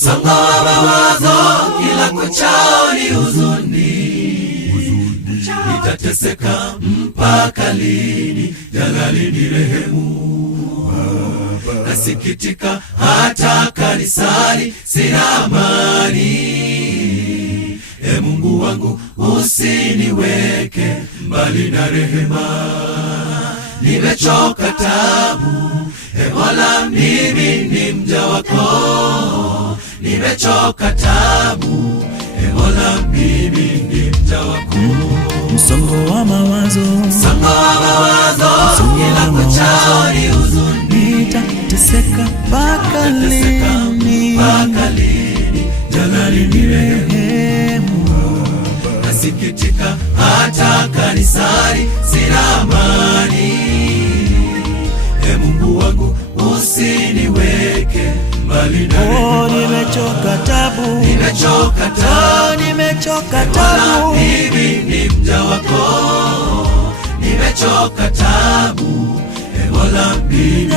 msongo wa mawazo kila kuchao ni huzuni. Nitateseka mpaka lini? Jalali nirehemu. Nasikitika hata kanisani sina amani. E Mungu wangu usiniweke mbali na rehema. Nimechoka tabu, e Mola mimi ni mja wako. Nimechoka tabu, e Mola mimi ni mja wako. Msongo wa mawazo, kila kuchao ni huzuni. Nitateseka mpaka lini? Jalali nirehemu. Nasikitika hata kanisani sina amani. E Mungu wangu usiniweke mbali na rehema. Nimechoka tabu, nimechoka tabu. Mimi ni mja wako. Nimechoka tabu, e Mola mimi